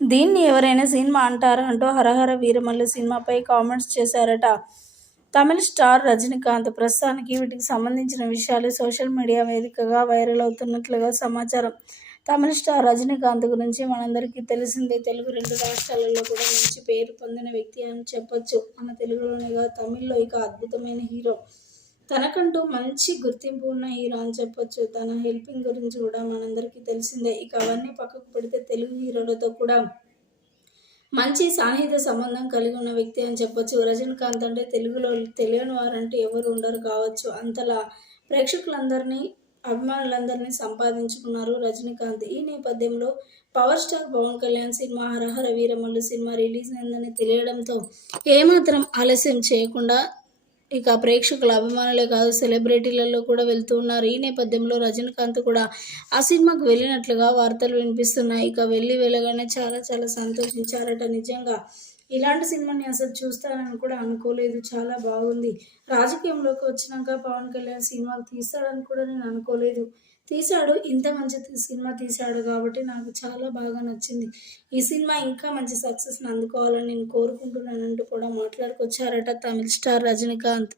దీన్ని ఎవరైనా సినిమా అంటారా అంటూ హరహర వీరమల్లు సినిమాపై కామెంట్స్ చేశారట. తమిళ స్టార్ రజనీకాంత్ ప్రస్తుతానికి వీటికి సంబంధించిన విషయాలు సోషల్ మీడియా వేదికగా వైరల్ అవుతున్నట్లుగా సమాచారం. తమిళ స్టార్ రజనీకాంత్ గురించి మనందరికీ తెలిసిందే. తెలుగు రెండు రాష్ట్రాలలో కూడా మంచి పేరు పొందిన వ్యక్తి అని చెప్పొచ్చు. మన తెలుగులోనేగా తమిళ్ళో ఇక అద్భుతమైన హీరో తనకంటూ మంచి గుర్తింపు ఉన్న హీరో అని చెప్పొచ్చు. తన హెల్పింగ్ గురించి కూడా మనందరికీ తెలిసిందే. ఇక అవన్నీ పక్కకు పెడితే తెలుగు హీరోలతో కూడా మంచి సాన్నిహిత్య సంబంధం కలిగి ఉన్న వ్యక్తి అని చెప్పొచ్చు. రజనీకాంత్ అంటే తెలుగులో తెలియని వారంటే ఎవరు ఉండరు కావచ్చు. అంతలా ప్రేక్షకులందరినీ అభిమానులందరినీ సంపాదించుకున్నారు రజనీకాంత్ ఈ నేపథ్యంలో power star Pawan Kalyan cinema Hari Hara Veera Mallu cinema release అయిందని తెలియడంతో ఏమాత్రం ఆలస్యం చేయకుండా ఇక ప్రేక్షకుల అభిమానులే కాదు సెలబ్రిటీలలో కూడా వెళ్తూ ఉన్నారు. ఈ నేపథ్యంలో రజనీకాంత్ కూడా ఆ సినిమాకు వెళ్ళినట్లుగా వార్తలు వినిపిస్తున్నాయి. ఇక వెళ్ళి వెళ్ళగానే చాలా చాలా సంతోషించారట నిజంగా. ఇలాంటి సినిమాని అసలు చూస్తానని కూడా అనుకోలేదు. చాలా బాగుంది. రాజకీయంలోకి వచ్చినాక పవన్ కళ్యాణ్ సినిమా తీస్తాడని కూడా నేను అనుకోలేదు. తీశాడు ఇంత మంచి సినిమా తీశాడు కాబట్టి నాకు చాలా బాగా నచ్చింది. ఈ సినిమా ఇంకా మంచి సక్సెస్ని అందుకోవాలని నేను కోరుకుంటున్నానంటూ కూడా మాట్లాడుకొచ్చారట తమిళ స్టార్ రజనీకాంత్.